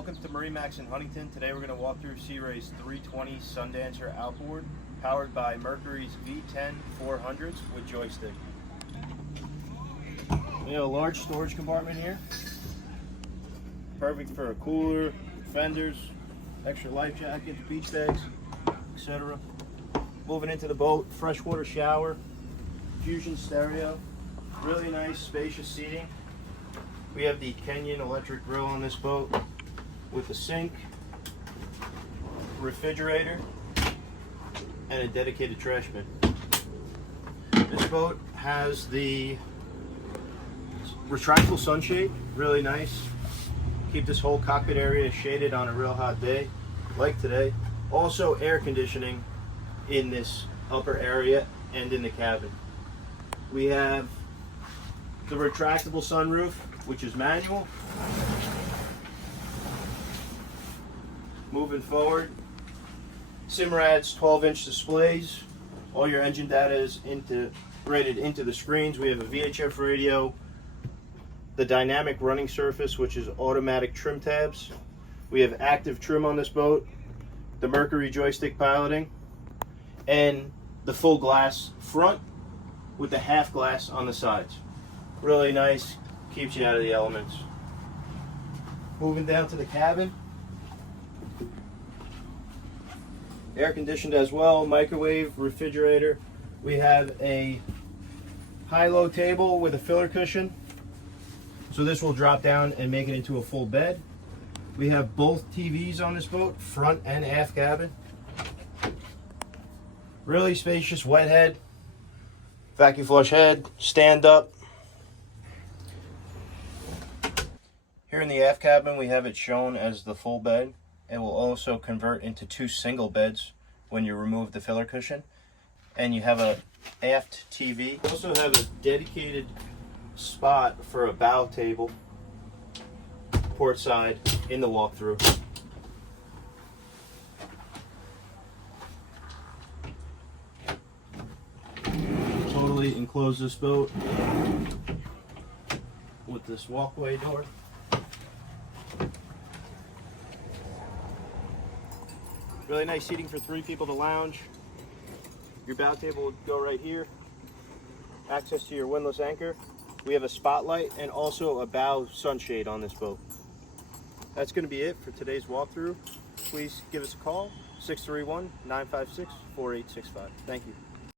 Welcome to MarineMax Huntington. Today we're going to walk through Sea Ray's 320 Sundancer Outboard, powered by Mercury's V10 400s with joystick. We have a large storage compartment here, perfect for a cooler, fenders, extra life jackets, beach bags, etc. Moving into the boat, freshwater shower, fusion stereo, really nice spacious seating. We have the Kenyan electric grill on this boat with a sink, refrigerator, and a dedicated trash bin. This boat has the retractable sunshade, really nice. Keep this whole cockpit area shaded on a real hot day, like today. Also air conditioning in this upper area and in the cabin. We have the retractable sunroof, which is manual. Moving forward, Simrad's 12-inch displays. All your engine data is integrated into the screens. We have a VHF radio, the dynamic running surface, which is automatic trim tabs. We have active trim on this boat, the Mercury joystick piloting, and the full glass front with the half glass on the sides. Really nice, keeps you out of the elements. Moving down to the cabin. Air conditioned as well, microwave, refrigerator. We have a high-low table with a filler cushion. So this will drop down and make it into a full bed. We have both TVs on this boat, front and aft cabin. Really spacious wet head, vacuum flush head, stand up. Here in the aft cabin, we have it shown as the full bed. It will also convert into 2 single beds when you remove the filler cushion. And you have a aft TV. You also have a dedicated spot for a bow table, port side, in the walkthrough. Totally enclose this boat with this walkway door. Really nice seating for 3 people to lounge. Your bow table would go right here. Access to your windlass anchor. We have a spotlight and also a bow sunshade on this boat. That's going to be it for today's walkthrough. Please give us a call, 631-956-4865. Thank you.